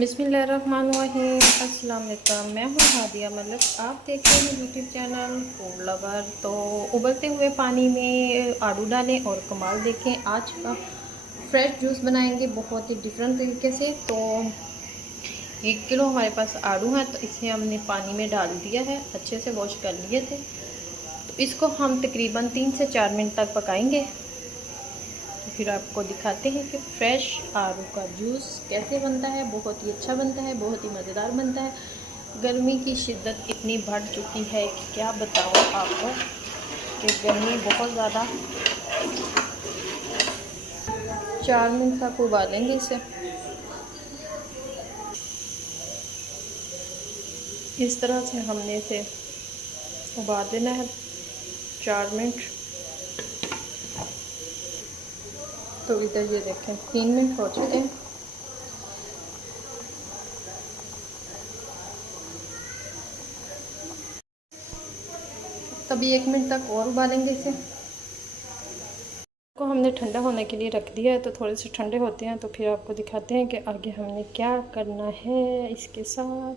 बिस्मिल्लाहिर्रहमानिर्रहीम। अस्सलाम वालेकुम। मैं हूँ हादिया मलिक। आप देख रहे हैं यूट्यूब चैनल फूड लवर। तो उबलते हुए पानी में आड़ू डालें और कमाल देखें। आज का फ्रेश जूस बनाएंगे बहुत ही डिफरेंट तरीके से। तो 1 किलो हमारे पास आड़ू हैं, तो इसे हमने पानी में डाल दिया है, अच्छे से वॉश कर लिए थे। तो इसको हम तकरीबन 3 से 4 मिनट तक पकाएंगे। तो फिर आपको दिखाते हैं कि फ़्रेश आड़ू का जूस कैसे बनता है। बहुत ही अच्छा बनता है, बहुत ही मज़ेदार बनता है। गर्मी की शिद्दत इतनी बढ़ चुकी है कि क्या बताऊँ आपको कि गर्मी बहुत ज़्यादा। 4 मिनट तक उबालेंगे इसे। इस तरह से हमने इसे उबाल देना है 4 मिनट। तो इधर ये देखें 3 मिनट हो चुके हैं। तभी 1 मिनट तक और उबालेंगे इसे। को हमने ठंडा होने के लिए रख दिया है, तो थोड़े से ठंडे होते हैं तो फिर आपको दिखाते हैं कि आगे हमने क्या करना है इसके साथ।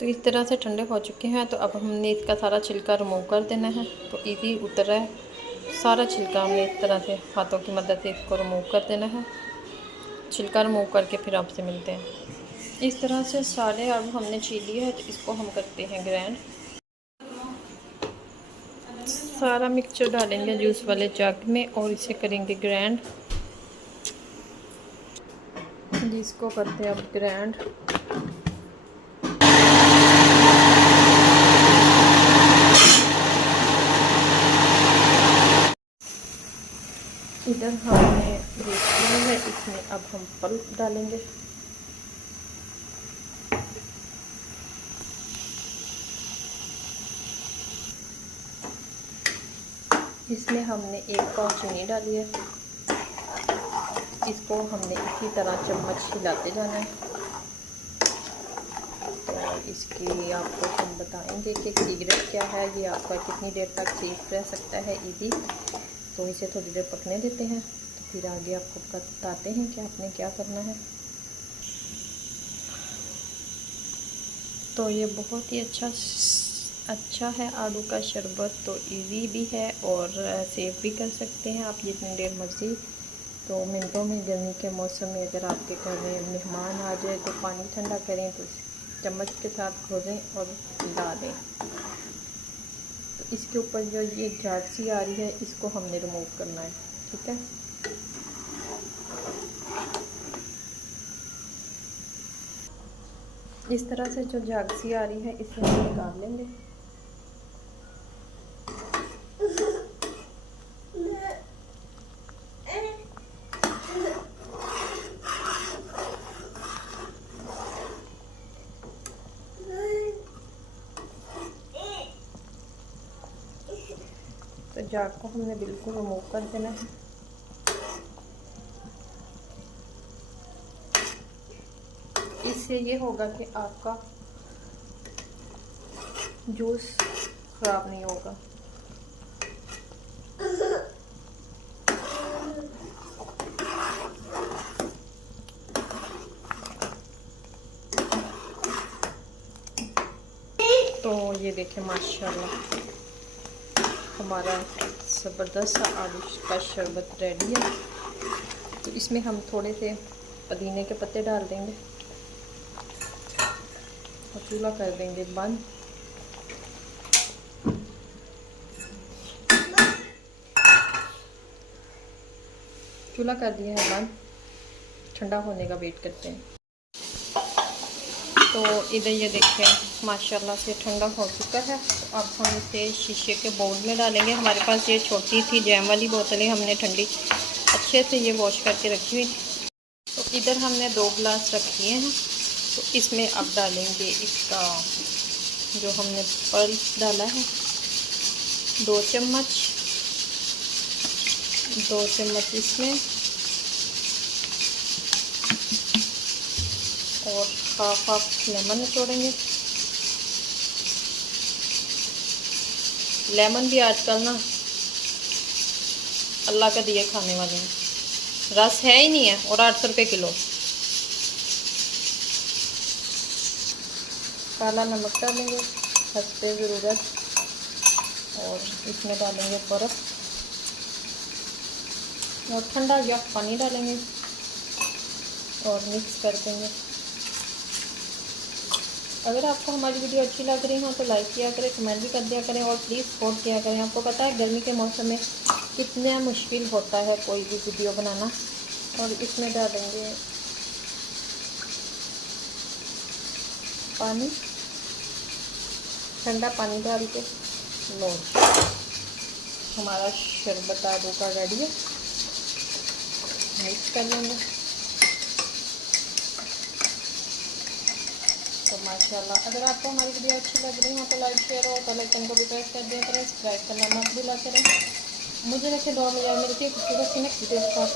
तो इस तरह से ठंडे हो चुके हैं। तो अब हमने इसका सारा छिलका रिमूव कर देना है। तो इजी उतर रहा है सारा छिलका। हमने इस तरह से हाथों की मदद से इसको रिमूव कर देना है। छिलका रिमूव करके फिर आपसे मिलते हैं। इस तरह से सारे अब हमने छील लिए है। तो इसको हम करते हैं ग्राइंड। सारा मिक्सचर डालेंगे जूस वाले जग में और इसे करेंगे ग्राइंड। जिसको करते हैं अब ग्राइंड। इधर हमने ब्रेक किया है, इसमें अब हम पल्प डालेंगे। इसमें हमने 1 पाव चीनी डाली है। इसको हमने इसी तरह चम्मच हिलाते जाना है। तो इसकी आपको हम बताएंगे कि सीक्रेट क्या है, ये आपका कितनी देर तक सेफ रह सकता है इजी। तो इसे थोड़ी देर पकने देते हैं, तो फिर आगे आपको बताते हैं कि आपने क्या करना है। तो ये बहुत ही अच्छा है आड़ू का शरबत। तो इजी भी है और सेव भी कर सकते हैं आप जितनी देर मर्ज़ी। तो मिनटों में गर्मी के मौसम में अगर आपके घर में मेहमान आ जाए तो पानी ठंडा करें तो चम्मच के साथ घोलें और पिला दें। तो इसके ऊपर जो ये झाग सी आ रही है इसको हमने रिमूव करना है, ठीक है। इस तरह से जो झाग सी आ रही है इसे हम निकाल लेंगे। तो झाग को हमने बिल्कुल रिमूव कर देना है। इससे ये होगा कि आपका जूस ख़राब नहीं होगा। तो ये देखें माशाल्लाह हमारा ज़बरदस्त आड़ू का शरबत रेडी है। तो इसमें हम थोड़े से पुदीने के पत्ते डाल देंगे और चूल्हा कर देंगे बंद। चूल्हा कर दिया है बंद, ठंडा होने का वेट करते हैं। तो इधर ये देखें माशाल्लाह से ठंडा हो चुका है। तो अब हम इसे शीशे के बाउल में डालेंगे। हमारे पास ये छोटी थी जैम वाली बोतलें हमने ठंडी अच्छे से ये वॉश करके रखी हुई। तो इधर हमने 2 गिलास रख लिए हैं। तो इसमें अब डालेंगे इसका जो हमने पल्प डाला है 2 चम्मच इसमें और हाफ लेमन निचोड़ेंगे। लेमन भी आजकल ना अल्लाह का दिए खाने वाले हैं, रस है ही नहीं है और 800 रुपये किलो। काला नमक डालेंगे हंसते ज़रूरत, और इसमें डालेंगे बर्फ़ और ठंडा या पानी डालेंगे और मिक्स कर देंगे। अगर आपको हमारी वीडियो अच्छी लग रही हो तो लाइक किया करें, कमेंट भी कर दिया करें और प्लीज़ सपोर्ट किया करें। आपको पता है गर्मी के मौसम में कितना मुश्किल होता है कोई भी वीडियो बनाना। और इसमें डालेंगे पानी, ठंडा पानी डाल के लो हमारा शरबत आलू का रेडी है। मिक्स कर लेंगे। तो माशाल्लाह, अगर आपको हमारी वीडियो अच्छी लग रही हो तो लाइक शेयर और बेल आइकन को भी प्रेस कर दिया करें, सब्सक्राइब करना मत भूला करें। मुझे रखे 2 मिनट मिलती है खूबसूरत सी नेक्स्ट वीडियो के साथ।